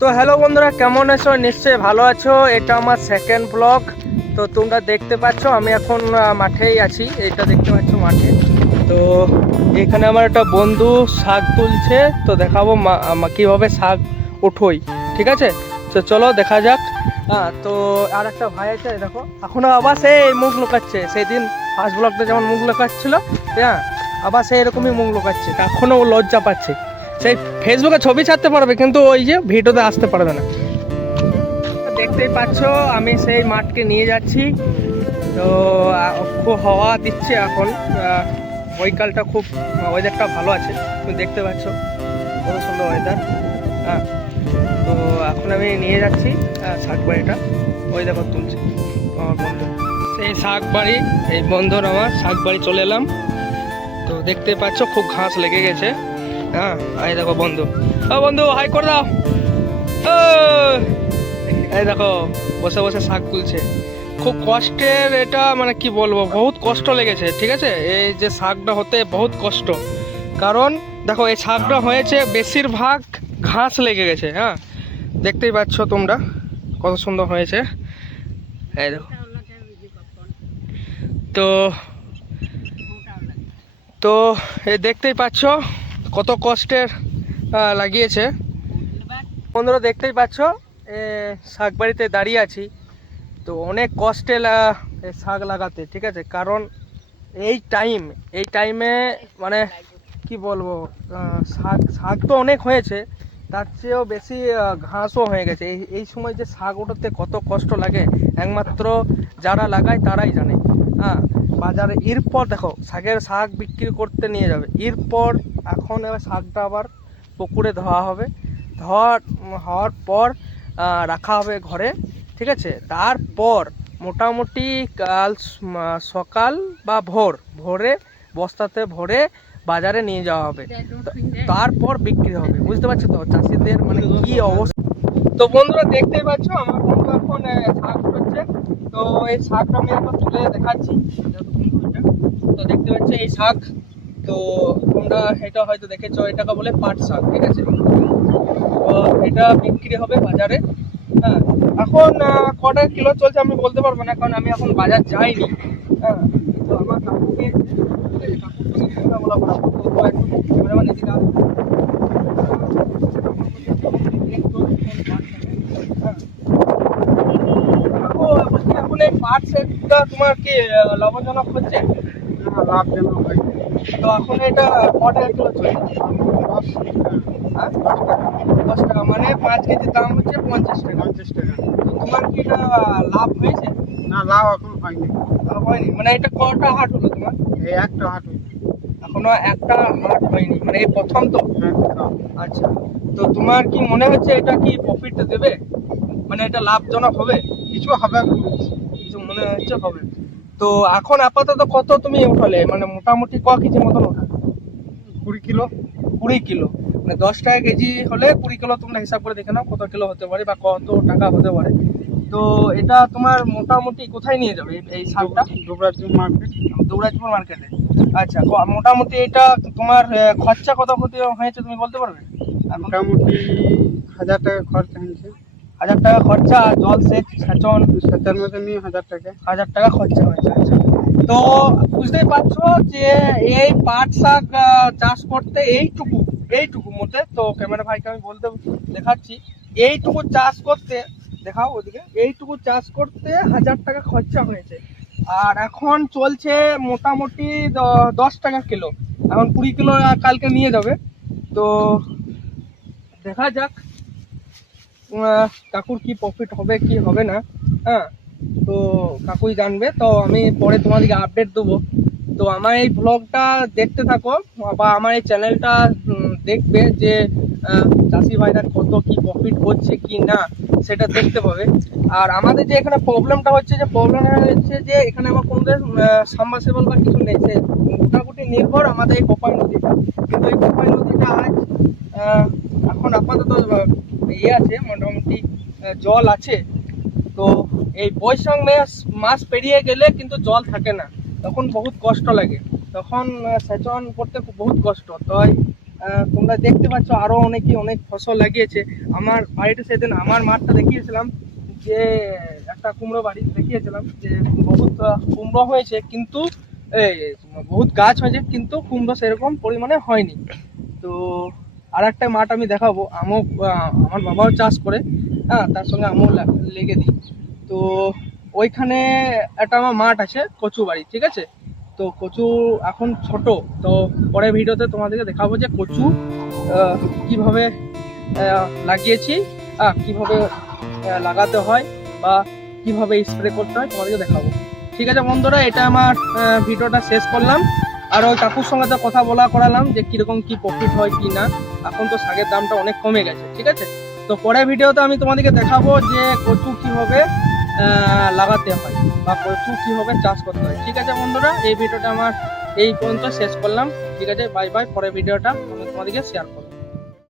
তো হ্যালো বন্ধুরা, কেমন আছো? নিশ্চয়ই ভালো আছো। এটা আমার সেকেন্ড ব্লগ। তো তোমরা দেখতে পাচ্ছ আমি এখন মাঠেই আছি। এটা দেখতে পাচ্ছ মাঠে। তো এখানে আমার একটা বন্ধু শাক তুলছে, তো দেখাবো কীভাবে শাক উঠোই। ঠিক আছে, তো চলো দেখা যাক। হ্যাঁ, তো আর একটা ভাই আছে, দেখো এখনো আবার সেই মুখ লুকাচ্ছে। সেই দিন ফার্স্ট ব্লগটা যেমন মুখ লুকাচ্ছিল, হ্যাঁ আবার সেই এরকমই মুখ লুকাচ্ছে। এখনও লজ্জা পাচ্ছে। সেই ফেসবুকে ছবি ছাড়তে পারবে, কিন্তু ওই যে ভিডিওতে আসতে পারবে না। দেখতেই পাচ্ছ আমি সেই মাঠকে নিয়ে যাচ্ছি। তো খুব হাওয়া দিচ্ছে এখন। বৈকালটা খুব ওয়েদারটা ভালো আছে, তুমি দেখতে পাচ্ছ কত সুন্দর ওয়েদার। হ্যাঁ, তো এখন আমি নিয়ে যাচ্ছি শাকবাড়িটা। ওই দেখো তুলছে আমার বন্ধু, সেই শাকবাড়ি। এই বন্ধুর আমার শাকবাড়ি চলে এলাম। তো দেখতে পাচ্ছ খুব ঘাস লেগে গেছে। হ্যাঁ, এই দেখো বন্ধু, ও বন্ধু হাই করে দাও। এই দেখো বসে বসে শাক তুলছে। খুব কষ্টের এটা, মানে কি বলবো, বহুত কষ্ট লেগেছে। ঠিক আছে, এই যে শাকটা হতে বহুত কষ্ট। কারণ দেখো এই শাকটা হয়েছে বেশিরভাগ ঘাস লেগে গেছে। হ্যাঁ, দেখতেই পাচ্ছ তোমরা কত সুন্দর হয়েছে। এই দেখো। তো তো এই দেখতেই পাচ্ছ কত কষ্টের লাগিয়েছে। বন্ধুরা দেখতেই পাচ্ছ শাক বাড়িতে দাঁড়িয়ে আছি। তো অনেক কষ্টে শাক লাগাতে। ঠিক আছে, কারণ এই টাইমে মানে কি বলবো, শাক শাক তো অনেক হয়েছে, তার চেয়েও বেশি ঘাসও হয়ে গেছে। এই সময় যে শাক ওঠাতে কত কষ্ট লাগে একমাত্র যারা লাগায় তারাই জানে। হ্যাঁ, বাজারে এরপর দেখো শাক বিক্রি করতে নিয়ে যাবে। এরপর এখন এবার শাকটা আবার পুকুরে ধোয়া হবে। হওয়ার পর রাখা হবে ঘরে। ঠিক আছে, তারপর মোটামুটি কাল সকাল বা ভোরে বস্তাতে ভরে বাজারে নিয়ে যাওয়া হবে। তারপর বিক্রি হবে। বুঝতে পারছো তো চাষিদের মানে কি অবস্থা। তো বন্ধুরা দেখতেই পাচ্ছ আমার বন্ধু এখন শাক করছে। তো এই শাকটা আমি এখন তুলে দেখাচ্ছি। তো দেখতে পাচ্ছ এই শাক। তো তোমরা এটা হয়তো দেখেছো, এটাকে বলে পাট শাক। ঠিক আছে, তো এটা বিক্রি হবে বাজারে। হ্যাঁ, এখন কটা কিলো চলছে আমি বলতে পারবো না, কারণ আমি এখন বাজার যাইনি। হ্যাঁ, তো আমার কাকুকে এখন এই পাট সেটটা তোমার কি লাভজনক হচ্ছে? লাভজনক হয়। তো এখন এটা কটা কিলো চলছে? 10 টাকা, মানে 5 কেজির দাম হচ্ছে 50 টাকা। তো তোমার কি এটা লাভ হয়েছে? না, লাভ এখন হয়নি। মানে এটা কটা হাট হলো তোমার? এই একটা হাট হয়নি, এখনো একটা হাট হয়নি, মানে এই প্রথম তো। আচ্ছা, তো তোমার কি মনে হচ্ছে এটা কি প্রফিট দেবে, মানে এটা লাভজনক হবে? কিছু হবে, কিছু মনে হচ্ছে হবে। তো এখন আপাতত কত তুমি উঠালে, মানে মোটামুটি ক কেজি মতন ওঠালে? 20 কিলো। 20 কিলো, মানে 10 টাকা কেজি হলে 20 কিলো। তোমরা হিসাব করে দেখে নাও কত কিলো হতে পারে বা কত টাকা হতে পারে। তো এটা তোমার মোটামুটি কোথায় নিয়ে যাবে এই শাকটা? দুবরাজপুর মার্কেটে। আচ্ছা, মোটামুটি এটা তোমার খরচা কত হয়েছে তুমি বলতে পারবে? মোটামুটি 1000 টাকা খরচা হয়েছে। 1000 টাকা খরচা, আর জল সেচন মতো নিয়ে 1000 টাকা খরচা হয়েছে। আচ্ছা, তো বুঝতেই পারছো যে এই পাট শাক চাষ করতে এইটুকু মধ্যে, তো ক্যামেরা ভাইকে আমি বলতে দেখাচ্ছি, এইটুকু চাষ করতে, দেখাও ওদিকে, এইটুকু চাষ করতে 1000 টাকা খরচা হয়েছে। আর এখন চলছে মোটামুটি 10 টাকা কিলো। এখন 20 কিলো কালকে নিয়ে যাবে। তো দেখা যাক কাকুর কি প্রফিট হবে কি হবে না। হ্যাঁ, তো কাকুই জানবে। তো আমি পরে তোমাদেরকে আপডেট দেবো। তো আমার এই ব্লগটা দেখতে থাকো, বা আমার এই চ্যানেলটা দেখবে, যে চাষি ভাইরা কত কি প্রফিট করছে কি না সেটা দেখতে পাবে। আর আমাদের যে এখানে প্রবলেমটা হচ্ছে, যে এখানে আমার কোনো সাবমার্সিবল বা কিছু নেই। সে মোটামুটি নির্ভর আমাদের এই কোপাই নদীটা। কিন্তু এই কোপাই নদীটা আজ এখন আপাতত আছে, মোটামুটি জল আছে। তো এই বৈশাখ মাস পেরিয়ে গেলে কিন্তু জল থাকে না, তখন বহুত কষ্ট লাগে। তখন সেচন করতে বহুত কষ্ট। তাই তোমরা দেখতে পাচ্ছ আরো অনেকে অনেক ফসল লাগিয়েছে। আমার বাড়িতে সেদিন আমার মাঠটা দেখিয়েছিলাম, যে একটা কুমড়ো বাড়ি দেখিয়েছিলাম, যে বহুত কুমড়ো হয়েছে, কিন্তু এই বহুত গাছ হয়েছে, কিন্তু কুমড়ো সেরকম পরিমাণে হয়নি। তো আর একটা মাঠ আমি দেখাবো, আমও আমার বাবাও চাষ করে, হ্যাঁ, তার সঙ্গে আমও লেগে দিই। তো ওইখানে একটা আমার মাঠ আছে কচু বাড়ি, ঠিক আছে। তো কচু এখন ছোট, তো পরের ভিডিওতে তোমাদেরকে দেখাবো যে কচু কিভাবে লাগিয়েছি, কিভাবে লাগাতে হয় বা কিভাবে স্প্রে করতে হয় তোমাদেরকে দেখাবো। ঠিক আছে বন্ধুরা, এটা আমার ভিডিওটা শেষ করলাম। আর ওই কাকুর সঙ্গে তো কথা করালাম যে কিরকম কি প্রফিট হয় কি না। এখন তো শাকের দামটা অনেক কমে গেছে, ঠিক আছে। তো পরের ভিডিওতে আমি তোমাদেরকে দেখাবো যে কচু কিভাবে লাগাতে হয় বা কচু কিভাবে চাষ করতে হয়। ঠিক আছে বন্ধুরা, এই ভিডিওটা আমার এই পর্যন্ত শেষ করলাম। ঠিক আছে, বাই বাই। পরের ভিডিওটা আমি তোমাদেরকে শেয়ার করবো।